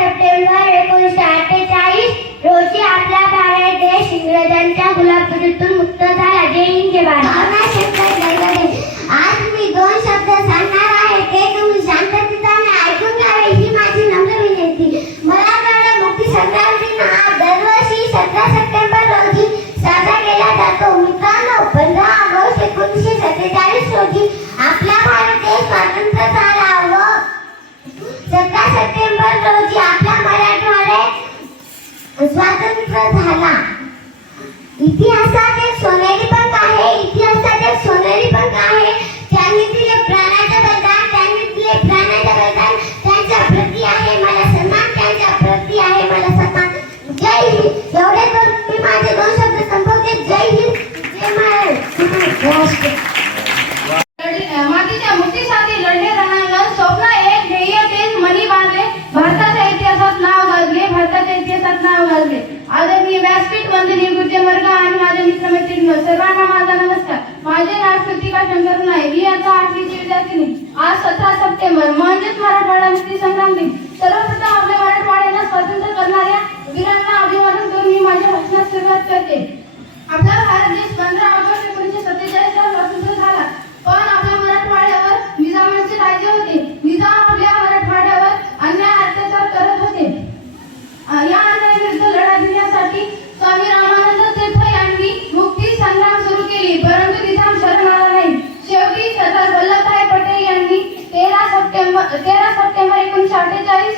September एकोणीसशे अठ्ठेचाळीस रोजी आपला भारत देश इंग्रजांच्या गुलाबगिरीतून मुक्त झाला. जय हिंद जय भारत. Iti asa आणि माझ्या मित्रमैत्रिणी सर्वांना माझा नमस्कार. माझे नाव कृतिका शंकर नाईक ही आता आठवीची विद्यार्थिनी. आज सतरा सप्टेंबर म्हणजेच मराठवाडा मुक्ती संग्राम दिन. सर्वप्रथम आपल्या मराठवाड्याला स्वातंत्र्य करणाऱ्या वीरांना अभिवादन करून मी माझ्या भाषणास सुरुवात करते. आपला भारत देश पंधरा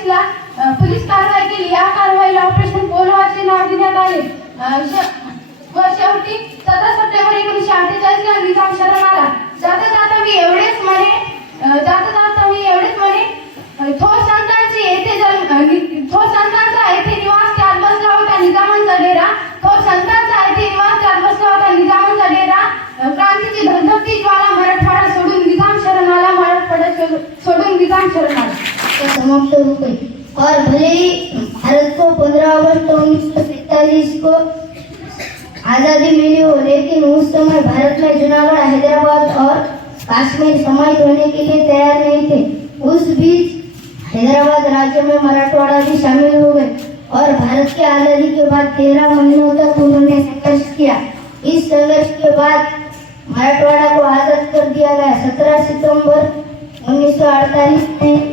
पोलीसला पोलीस कारवाई केली. या कारवाईला ऑपरेशन पोलो असे नाव देण्यात आले. व शेवटी सतरा सप्टेंबर एकोणीसशे अठ्ठेचाळीस ला निजाम शरण आला. जाता जाता मी एवढेच म्हणे समाप्त होते और भले ही भारत को 15 अगस्त उन्नीस सौ सैतालीस को आज़ादी मिली हो, लेकिन उस समय भारत में जूनागढ़, हैदराबाद और कश्मीर समाहित होने के लिए तैयार नहीं थे। उस बीच हैदराबाद राज्य में मराठवाड़ा भी शामिल हो गए और भारत की आज़ादी के बाद तेरह महीनों तक उन्होंने संघर्ष किया। इस संघर्ष के बाद मराठवाड़ा को आज़ाद कर दिया गया। सत्रह सितंबर उन्नीस सौ अड़तालीस में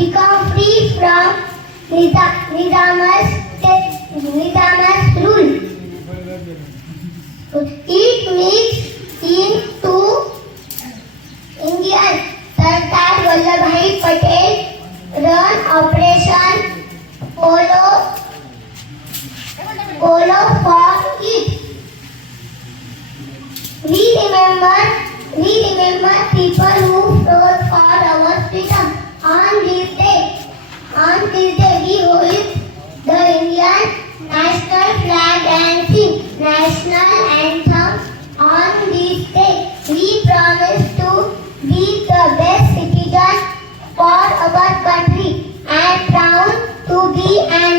become free from Nizam, Nizamas, Nizamas rule. It mixed into Indian. Sardar Vallabhai Patel run Operation Polo, Polo for it. We remember, we remember people national anthem. On this day, we promise to be the best citizen for our country and proud to be an